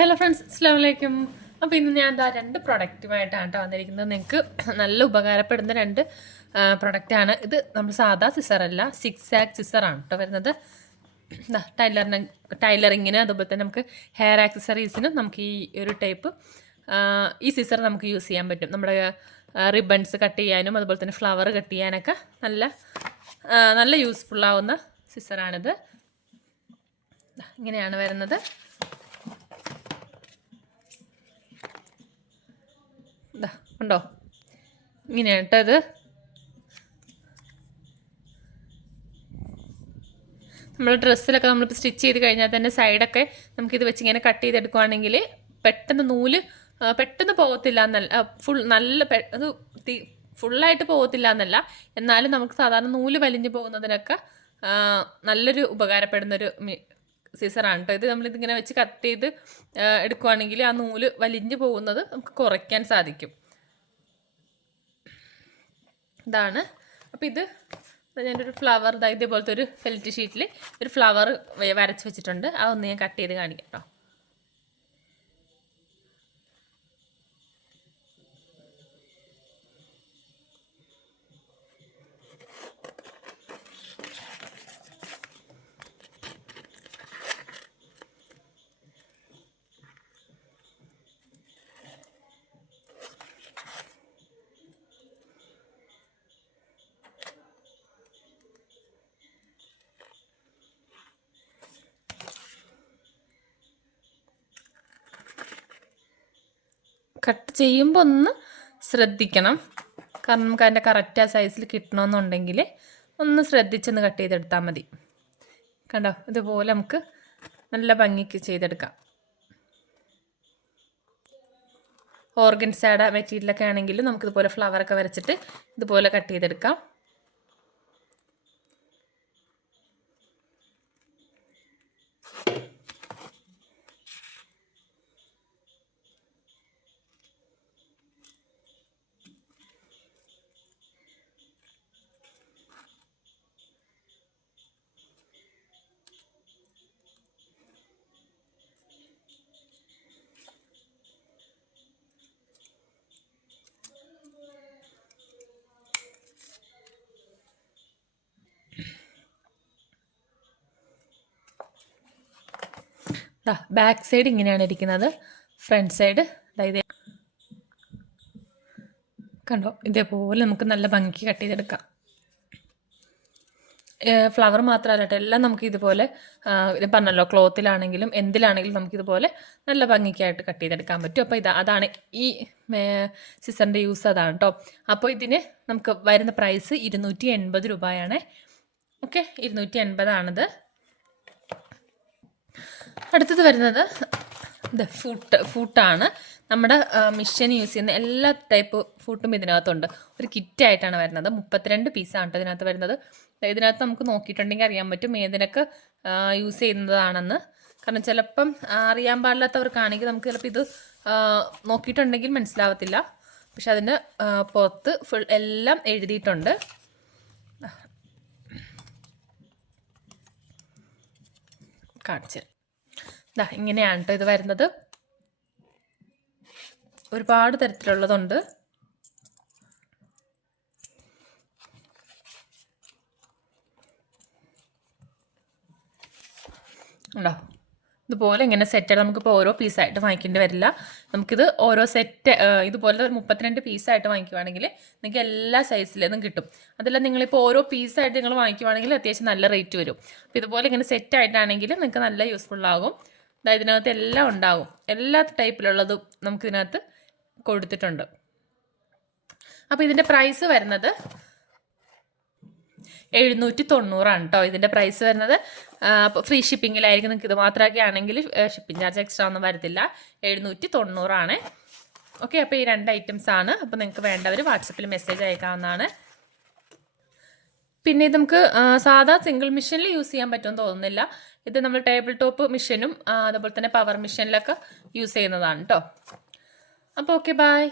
Hello friends, അസ്സലാമു അലൈക്കും. അപ്പോൾ ഇന്ന് ഞാൻ എന്താ 2 പ്രൊഡക്റ്റുമായിട്ടാണ് കേട്ടോ വന്നിരിക്കുന്നത്. നിങ്ങൾക്ക് നല്ല ഉപകാരപ്പെടുന്ന 2 പ്രൊഡക്റ്റാണ്. ഇത് നമ്മൾ സാധാ സിസറല്ല, 6 ആക്സ് സിസറാണ് കേട്ടോ വരുന്നത്. ടൈലറിങ്ങിന് അതുപോലെ തന്നെ നമുക്ക് ഹെയർ ആക്സസറീസിനും നമുക്ക് ഈ ഒരു ടൈപ്പ് ഈ സിസർ നമുക്ക് യൂസ് ചെയ്യാൻ പറ്റും. നമ്മുടെ റിബൺസ് കട്ട് ചെയ്യാനും അതുപോലെ തന്നെ ഫ്ലവർ കട്ട് ചെയ്യാനൊക്കെ നല്ല യൂസ്ഫുള്ളാവുന്ന സിസറാണിത്. ഇങ്ങനെയാണ് വരുന്നത്. ഉണ്ടോ, ഇങ്ങനെയാണ് കേട്ടോ ഇത്. നമ്മൾ ഡ്രസ്സിലൊക്കെ നമ്മളിപ്പോൾ സ്റ്റിച്ച് ചെയ്ത് കഴിഞ്ഞാൽ തന്നെ സൈഡൊക്കെ നമുക്കിത് വെച്ച് ഇങ്ങനെ കട്ട് ചെയ്തെടുക്കുകയാണെങ്കിൽ പെട്ടെന്ന് നൂല് പെട്ടെന്ന് പോകത്തില്ല എന്നല്ല, അത് ഫുള്ളായിട്ട് പോകത്തില്ല എന്നല്ല, എന്നാലും നമുക്ക് സാധാരണ നൂല് വലിഞ്ഞു പോകുന്നതിനൊക്കെ നല്ലൊരു ഉപകാരപ്പെടുന്നൊരു സിസറാണ് കേട്ടോ ഇത്. നമ്മളിതിങ്ങനെ വെച്ച് കട്ട് ചെയ്ത് എടുക്കുകയാണെങ്കിൽ ആ നൂല് വലിഞ്ഞു പോകുന്നത് നമുക്ക് കുറയ്ക്കാൻ സാധിക്കും. ഇതാണ്. അപ്പോൾ ഇത് ഞാനൊരു ഫ്ലവർ ഇതേപോലത്തെ ഒരു ഫെൽറ്റ് ഷീറ്റിൽ ഒരു ഫ്ലവർ വരച്ച് വെച്ചിട്ടുണ്ട്. അതൊന്ന് ഞാൻ കട്ട് ചെയ്ത് കാണിക്കാം കേട്ടോ. കട്ട് ചെയ്യുമ്പോൾ ഒന്ന് ശ്രദ്ധിക്കണം, കാരണം നമുക്ക് അതിൻ്റെ കറക്റ്റ് ആ സൈസിൽ കിട്ടണമെന്നുണ്ടെങ്കിൽ ഒന്ന് ശ്രദ്ധിച്ചൊന്ന് കട്ട് ചെയ്തെടുത്താൽ മതി. കണ്ടോ, ഇതുപോലെ നമുക്ക് നല്ല ഭംഗിക്ക് ചെയ്തെടുക്കാം. ഓർഗൻസാഡ മെറ്റീരിയലൊക്കെ ആണെങ്കിലും നമുക്കിതുപോലെ ഫ്ലവറൊക്കെ വരച്ചിട്ട് ഇതുപോലെ കട്ട് ചെയ്തെടുക്കാം. ബാക്ക് സൈഡ് ഇങ്ങനെയാണ് ഇരിക്കുന്നത്. ഫ്രണ്ട് സൈഡ് അതായത് കണ്ടോ, ഇതേപോലെ നമുക്ക് നല്ല ഭംഗിക്ക് കട്ട് ചെയ്തെടുക്കാം. ഫ്ലവർ മാത്രമല്ല കേട്ടോ, എല്ലാം നമുക്ക് ഇതുപോലെ പറഞ്ഞല്ലോ, ക്ലോത്തിലാണെങ്കിലും എന്തിലാണെങ്കിലും നമുക്കിതുപോലെ നല്ല ഭംഗിക്കായിട്ട് കട്ട് ചെയ്തെടുക്കാൻ പറ്റും. അപ്പോൾ അതാണ് ഈ സിസറിൻ്റെ യൂസ്, അതാണ് കേട്ടോ. അപ്പോൾ ഇതിന് നമുക്ക് വരുന്ന പ്രൈസ് 280 രൂപയാണ്. ഓക്കെ, 280 അടുത്തത് വരുന്നത് ഫൂട്ടാണ്. നമ്മുടെ മിഷൻ യൂസ് ചെയ്യുന്ന എല്ലാ ടൈപ്പ് ഫൂട്ടും ഇതിനകത്തുണ്ട്. ഒരു കിറ്റായിട്ടാണ് വരുന്നത്. 32 പീസാണ് ഇതിനകത്ത് വരുന്നത്. ഇതിനകത്ത് നമുക്ക് നോക്കിയിട്ടുണ്ടെങ്കിൽ അറിയാൻ പറ്റും ഏതിനൊക്കെ യൂസ് ചെയ്യുന്നതാണെന്ന്. കാരണം ചിലപ്പം അറിയാൻ പാടില്ലാത്തവർക്കാണെങ്കിൽ നമുക്ക് ചിലപ്പോൾ ഇത് നോക്കിയിട്ടുണ്ടെങ്കിൽ മനസ്സിലാവത്തില്ല. പക്ഷെ അതിൻ്റെ പുറത്ത് ഫുൾ എല്ലാം എഴുതിയിട്ടുണ്ട്. കാണിച്ചു ഇങ്ങനെയാണ് കേട്ടോ ഇത് വരുന്നത്. ഒരുപാട് തരത്തിലുള്ളതുണ്ട്. ഉണ്ടോ, ഇതുപോലെ ഇങ്ങനെ സെറ്റായിട്ട് നമുക്കിപ്പോൾ ഓരോ പീസായിട്ട് വാങ്ങിക്കേണ്ടി വരില്ല. നമുക്കിത് ഓരോ സെറ്റ് ഇതുപോലെ 32 പീസായിട്ട് വാങ്ങിക്കുവാണെങ്കിൽ നിങ്ങൾക്ക് എല്ലാ സൈസിലും കിട്ടും. അതെല്ലാം നിങ്ങളിപ്പോൾ ഓരോ പീസായിട്ട് നിങ്ങൾ വാങ്ങിക്കുവാണെങ്കിൽ അത്യാവശ്യം നല്ല റേറ്റ് വരും. അപ്പോൾ ഇതുപോലെ ഇങ്ങനെ സെറ്റായിട്ടാണെങ്കിൽ നിങ്ങൾക്ക് നല്ല യൂസ്ഫുള്ളാകും. അതായത് ഇതിനകത്ത് എല്ലാം ഉണ്ടാകും, എല്ലാ ടൈപ്പിലുള്ളതും നമുക്കിതിനകത്ത് കൊടുത്തിട്ടുണ്ട്. അപ്പോൾ ഇതിൻ്റെ പ്രൈസ് വരുന്നത് 790 കേട്ടോ ഇതിൻ്റെ പ്രൈസ് വരുന്നത്. അപ്പോൾ ഫ്രീ ഷിപ്പിങ്ങിലായിരിക്കും. നിങ്ങൾക്ക് ഇത് മാത്രമൊക്കെ ആണെങ്കിൽ ഷിപ്പിംഗ് ചാർജ് എക്സ്ട്രാ ഒന്നും വരത്തില്ല. 790 ഓക്കെ, അപ്പോൾ ഈ 2 ഐറ്റംസ് ആണ്. അപ്പോൾ നിങ്ങൾക്ക് വേണ്ടവർ വാട്സപ്പിൽ മെസ്സേജ് അയക്കാവുന്നതാണ്. പിന്നെ ഇത് നമുക്ക് സാധാ സിംഗിൾ മെഷീനിൽ യൂസ് ചെയ്യാൻ പറ്റുമെന്ന് തോന്നുന്നില്ല. ഇത് നമ്മൾ ടേബിൾ ടോപ്പ് മെഷീനും അതുപോലെ തന്നെ പവർ മെഷീനിലൊക്കെ യൂസ് ചെയ്യുന്നതാണ് കേട്ടോ. അപ്പോൾ ഓക്കെ, ബൈ.